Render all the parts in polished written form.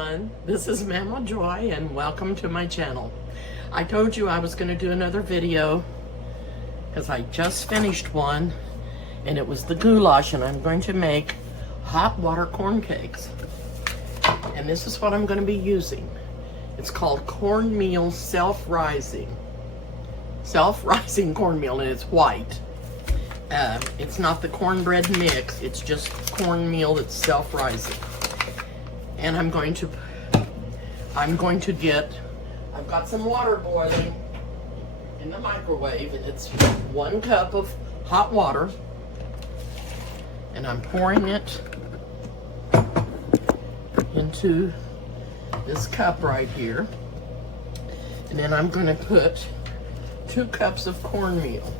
everyone, this is Mama Joy and welcome to my channel. I told you I was going to do another video because I just finished one and it was the goulash, and I'm going to make hot water corn cakes. And this is what I'm going to be using. It's called cornmeal self-rising cornmeal, and it's white. It's not the cornbread mix, it's just cornmeal that's self-rising. And I've got some water boiling in the microwave, and it's 1 cup of hot water, and I'm pouring it into this cup right here. And then I'm going to put 2 cups of cornmeal.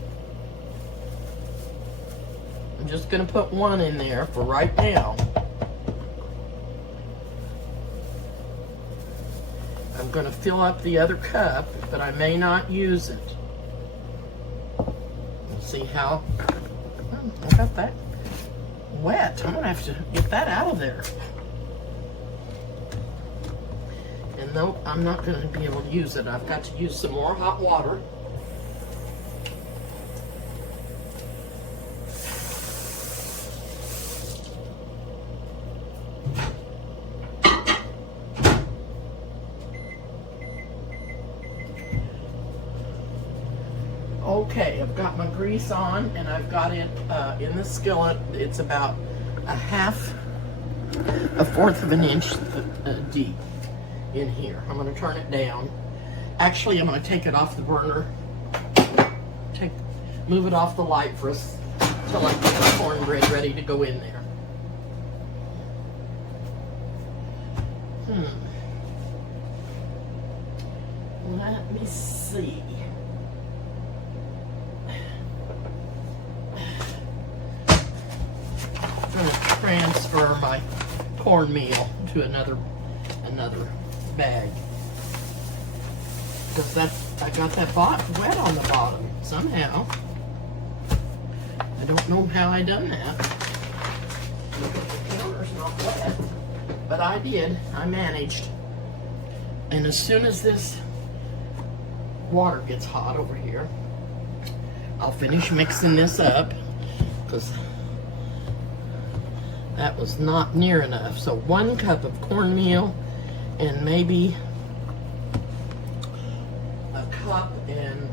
I'm just going to put 1 in there for right now. I'm going to fill up the other cup, but I may not use it. We'll see how. I got that wet. I'm going to have to get that out of there. And though I'm not going to be able to use it, I've got to use some more hot water. Okay, I've got my grease on, and I've got it in the skillet. It's about a 1/4 of an inch deep in here. I'm going to turn it down. Actually, I'm going to take it off the burner. Move it off the light for us till I get the cornbread ready to go in there. Let me see. I'm going to transfer my cornmeal to another bag, because I got that wet on the bottom somehow. I don't know how I done that. The counter's not wet, but I did. I managed. And as soon as this water gets hot over here, I'll finish mixing this up, because that was not near enough. So 1 cup of cornmeal, and maybe a cup, and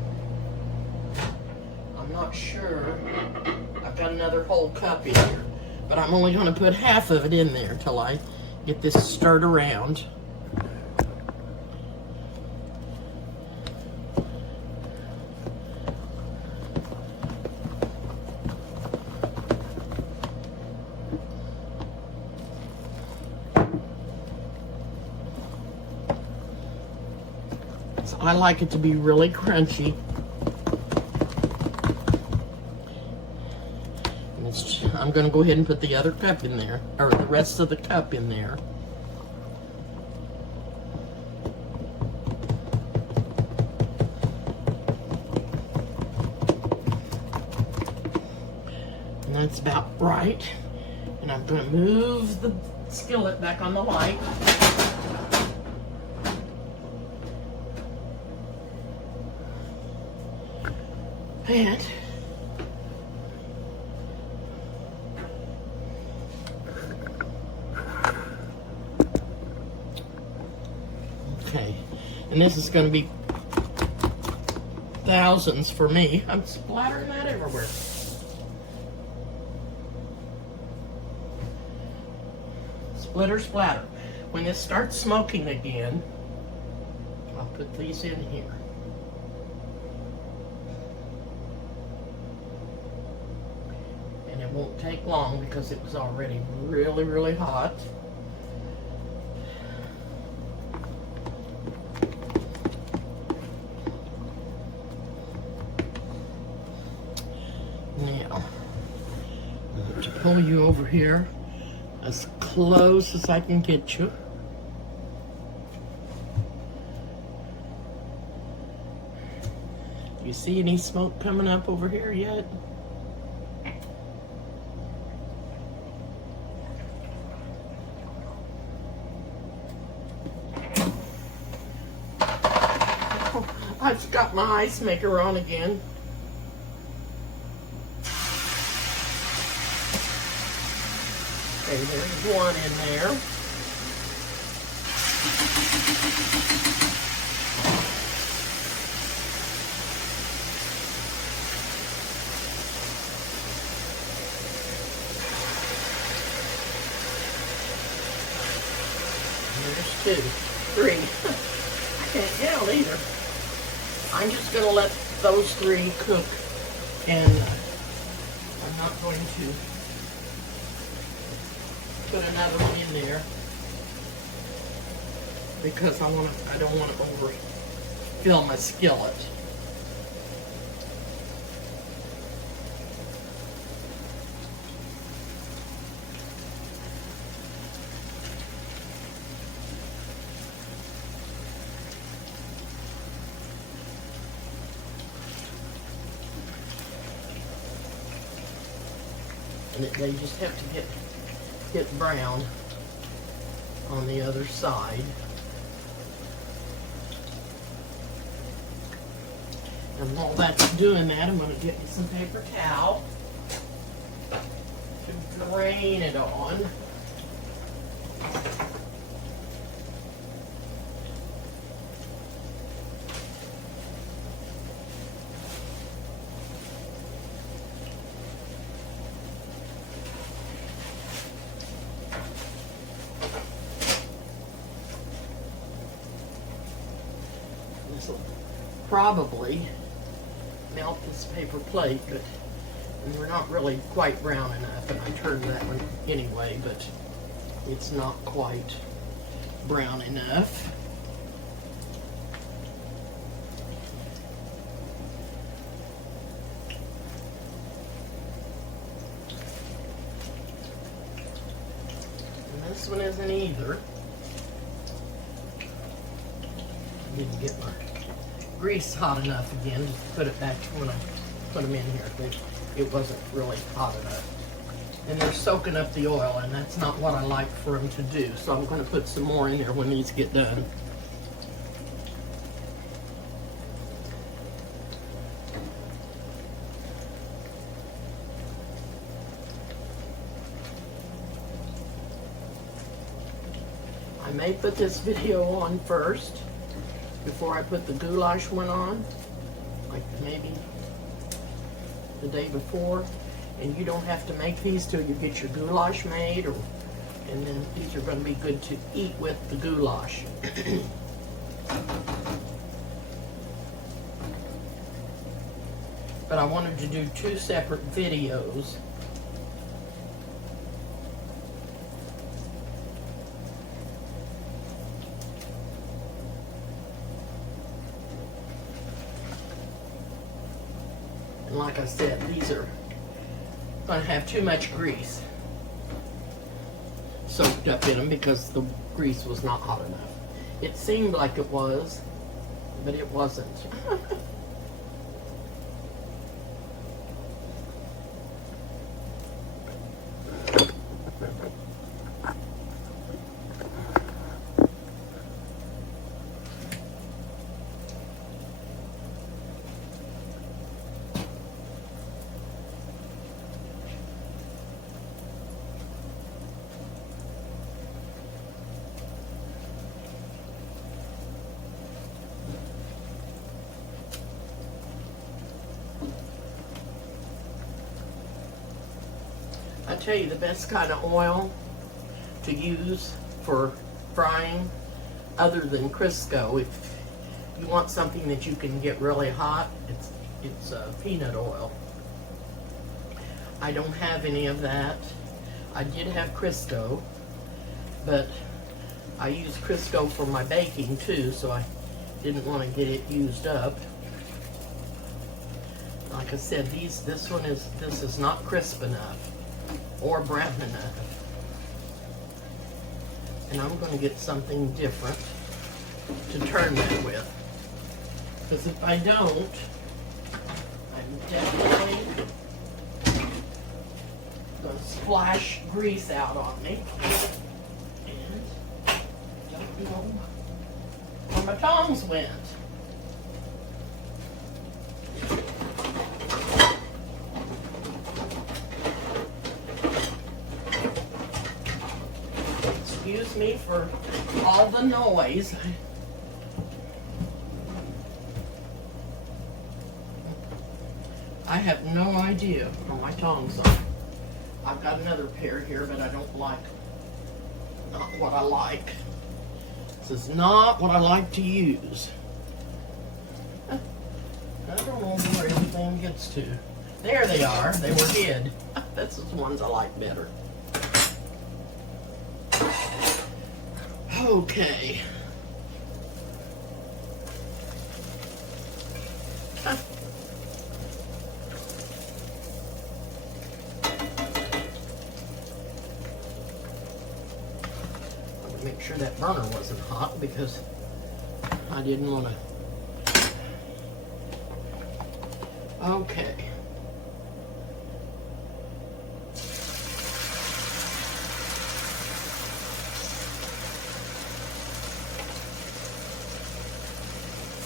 I'm not sure. I've got another whole cup in here, but I'm only going to put half of it in there till I get this stirred around. I like it to be really crunchy. I'm going to go ahead and put the other cup in there, or the rest of the cup in there. And that's about right. And I'm going to move the skillet back on the light. And okay, and this is going to be thousands for me. I'm splattering that everywhere. Splitter splatter. When this starts smoking again, I'll put these in here. It won't take long because it was already really, really hot. Now, I'm going to pull you over here as close as I can get you. Do you see any smoke coming up over here yet? I've got my ice maker on again. Okay, there's one in there. There's 2, 3. I can't count either. I'm just going to let those 3 cook, and I'm not going to put another one in there because I don't want to overfill my skillet. And they just have to get brown on the other side. And while that's doing that, I'm going to get me some paper towel to drain it on. This will probably melt this paper plate, but we're not really quite brown enough, and I turned that one anyway, but it's not quite brown enough. And this one isn't either. I didn't get my grease hot enough again to put it back when I put them in here. It wasn't really hot enough. And they're soaking up the oil, and that's not what I like for them to do. So I'm going to put some more in there when these get done. I may put this video on first before I put the goulash one on, like maybe the day before, and you don't have to make these till you get your goulash made, and then these are going to be good to eat with the goulash. But I wanted to do 2 separate videos. And like I said, these are going to have too much grease soaked up in them because the grease was not hot enough. It seemed like it was, but it wasn't. I tell you, the best kind of oil to use for frying, other than Crisco, if you want something that you can get really hot, it's peanut oil. I don't have any of that. I did have Crisco, but I use Crisco for my baking too, so I didn't want to get it used up. Like I said, this is not crisp enough or brown enough. And I'm going to get something different to turn that with. Because if I don't, I'm definitely going to splash grease out on me. And I don't know where my tongs went. me for all the noise. I have no idea where my tongs are. I've got another pair here, but I don't like, not what I like. This is not what I like to use. I don't know where everything gets to. There they are. They were hid. That's the ones I like better. Okay. Make sure that burner wasn't hot because I didn't want to. Okay.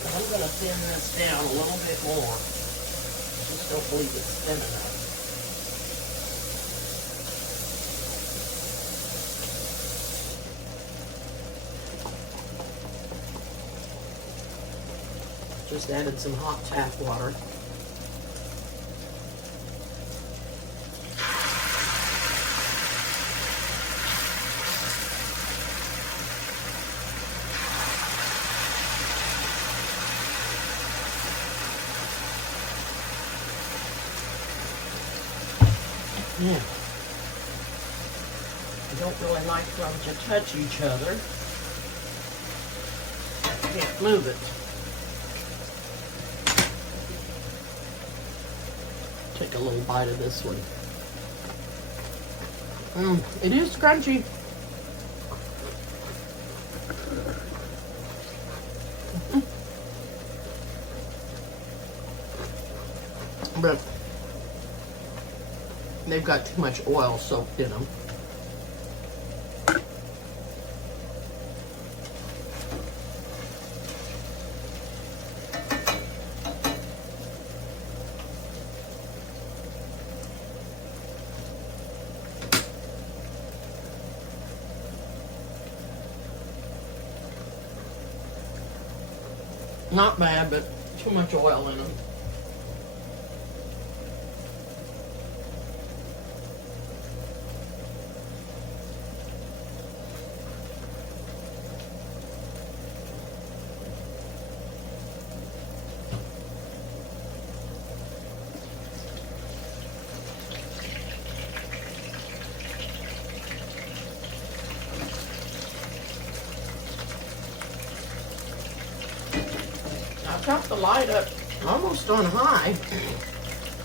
I'm going to thin this down a little bit more. Just don't believe it's thin enough. Just added some hot tap water. Yeah. I don't really like for them to touch each other. I can't move it. Take a little bite of this one. It is crunchy. But they've got too much oil soaked in them. Not bad, but too much oil in them. I've got the light up almost on high,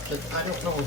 but I don't know.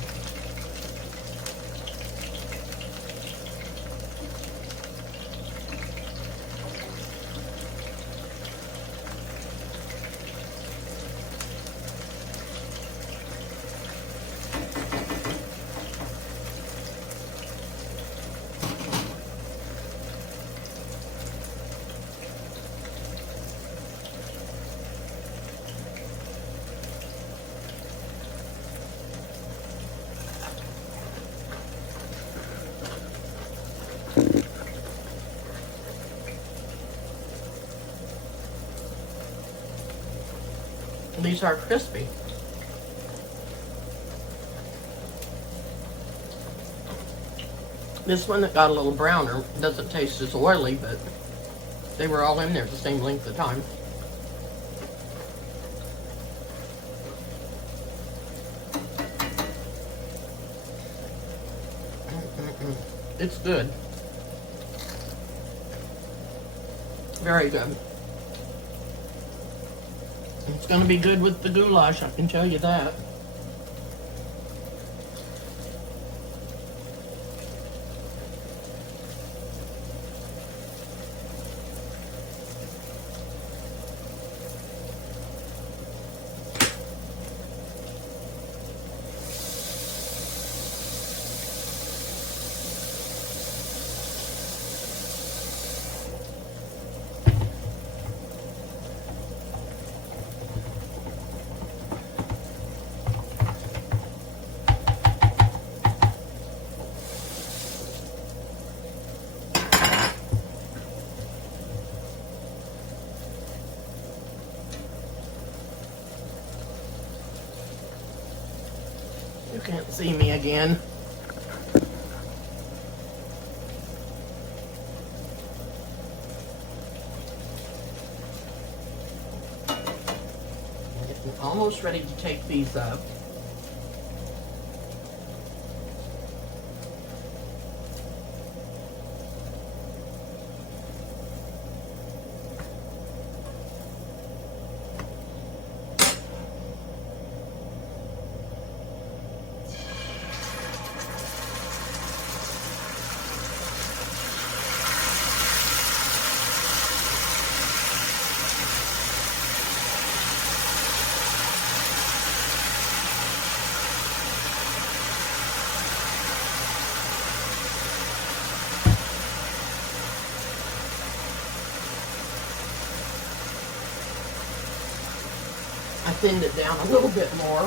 These are crispy. This one that got a little browner doesn't taste as oily, but they were all in there the same length of time. It's good. Very good. It's going to be good with the goulash, I can tell you that. see me again. I'm almost ready to take these up. I thinned it down a little bit more.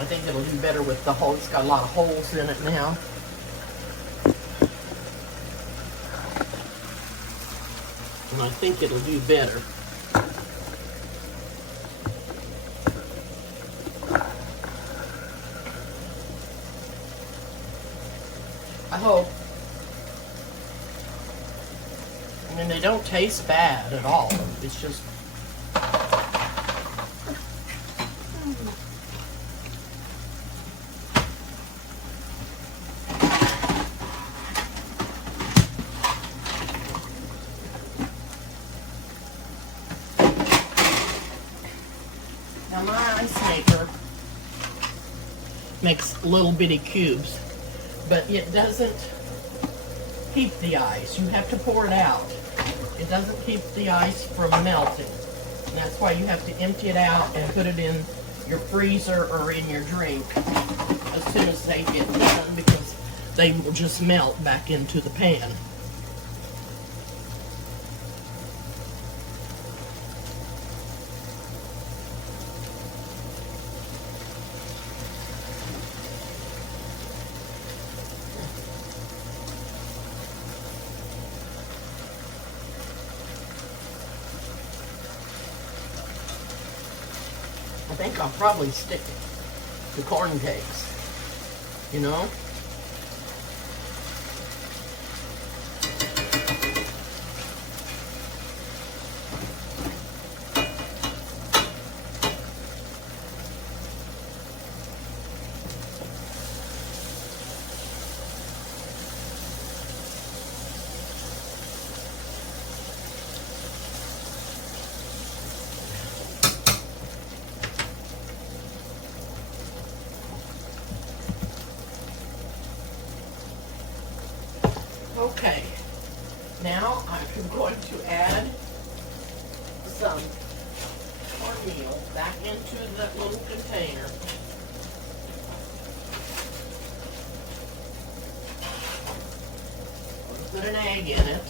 I think it'll do better with the hole. It's got a lot of holes in it now. And I think it'll do better. I hope. I mean, they don't taste bad at all. It's just... Now my ice maker makes little bitty cubes, but it doesn't keep the ice. You have to pour it out. It doesn't keep the ice from melting. And that's why you have to empty it out and put it in your freezer or in your drink as soon as they get done, because they will just melt back into the pan. I think I'll probably stick to corn cakes, you know? Okay, now I'm going to add some cornmeal back into that little container. Put an egg in it.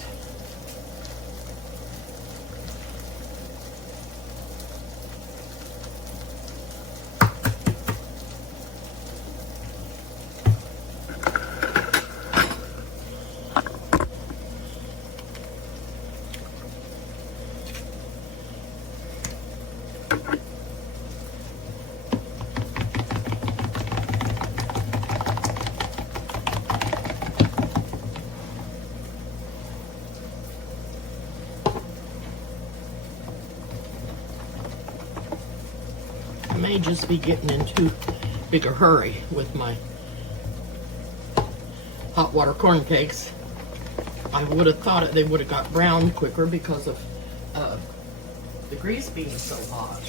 I may just be getting in too big a hurry with my hot water corn cakes. I would have thought they would have got brown quicker because of the grease being so hot.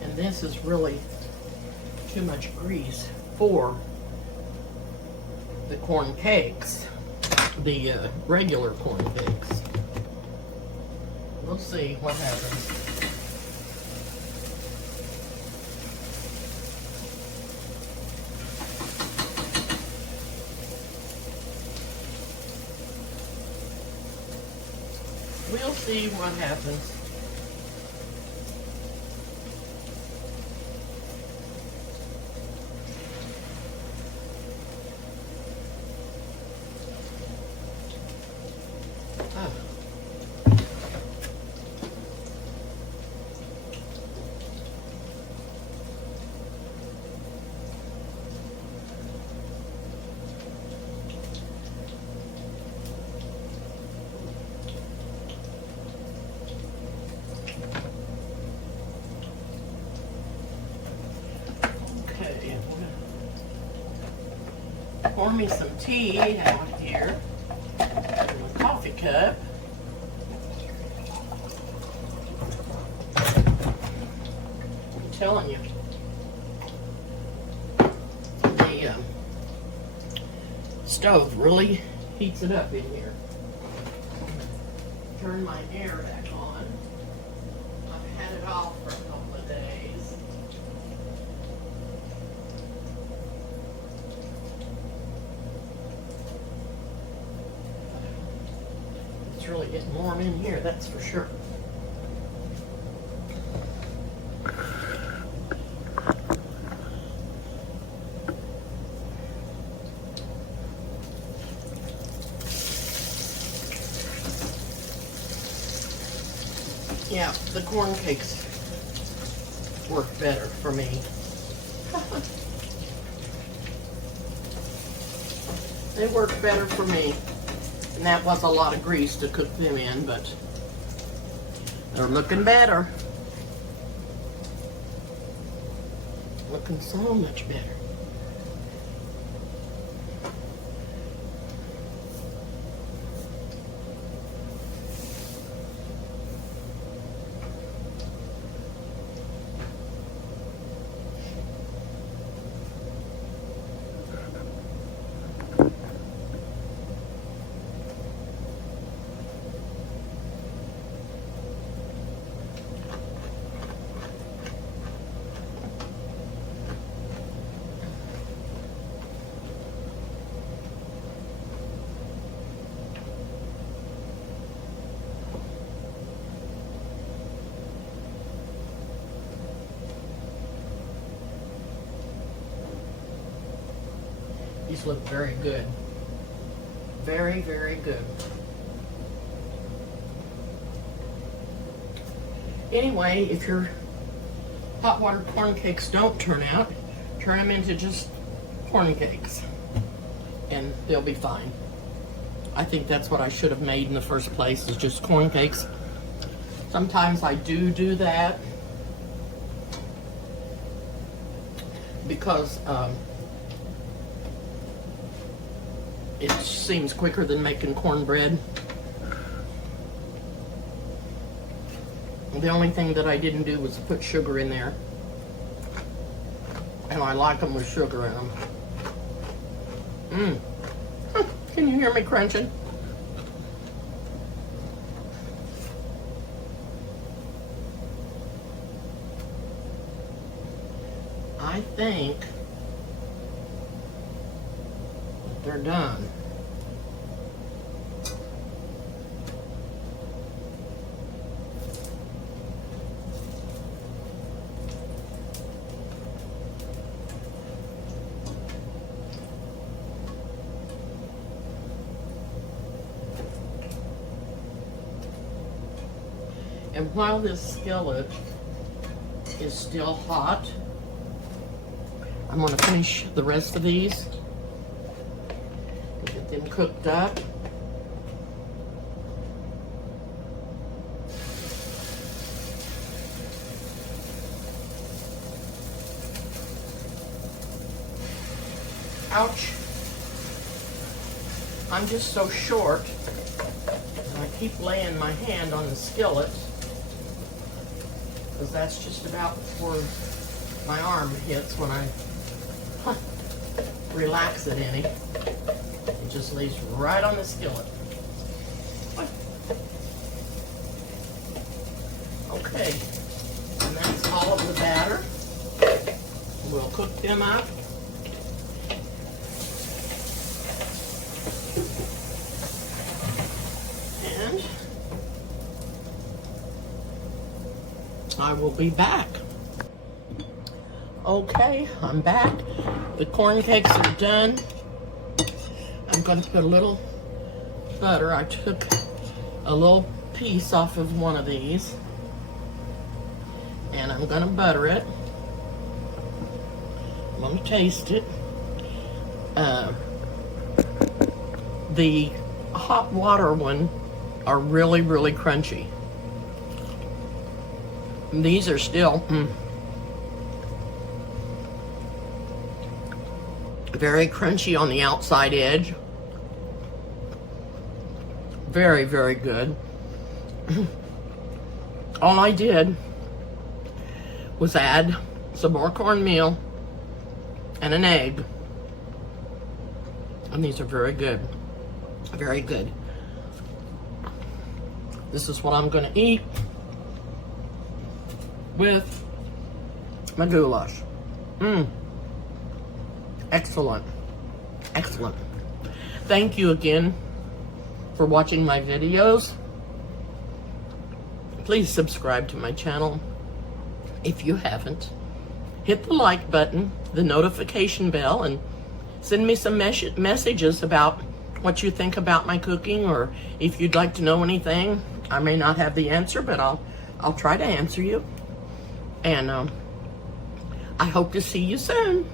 And this is really too much grease for the corn cakes, the regular corn cakes. We'll see what happens. We'll see what happens. pour me some tea out here in a coffee cup. I'm telling you, the stove really heats it up in here. Turn my air back on. I've had it off for a couple of days. It's really getting warm in here, that's for sure. Yeah, the corn cakes work better for me. They work better for me. And that was a lot of grease to cook them in, but they're looking better. Looking so much better. These look very good. Very, very good. Anyway, if your hot water corn cakes don't turn out, turn them into just corn cakes and they'll be fine. I think that's what I should have made in the first place, is just corn cakes. Sometimes I do that because it seems quicker than making cornbread. The only thing that I didn't do was put sugar in there. And I like them with sugar in them. Can you hear me crunching? I think they're done. And while this skillet is still hot, I'm going to finish the rest of these. Get them cooked up. Ouch. I'm just so short. And I keep laying my hand on the skillet, because that's just about where my arm hits when I relax it any. It just lays right on the skillet. Okay, and that's all of the batter. We'll cook them up. And I will be back. Okay, I'm back. The corn cakes are done. I'm going to put a little butter. I took a little piece off of one of these, and I'm going to butter it. I'm going to taste it. The hot water one are really, really crunchy. These are still Very crunchy on the outside edge. Very, very good. All I did was add some more cornmeal and an egg. And these are very good. Very good. This is what I'm gonna eat with my goulash. Excellent. Excellent. Thank you again for watching my videos. Please subscribe to my channel if you haven't. Hit the like button, the notification bell, and send me some messages about what you think about my cooking, or if you'd like to know anything. I may not have the answer, but I'll try to answer you. And I hope to see you soon.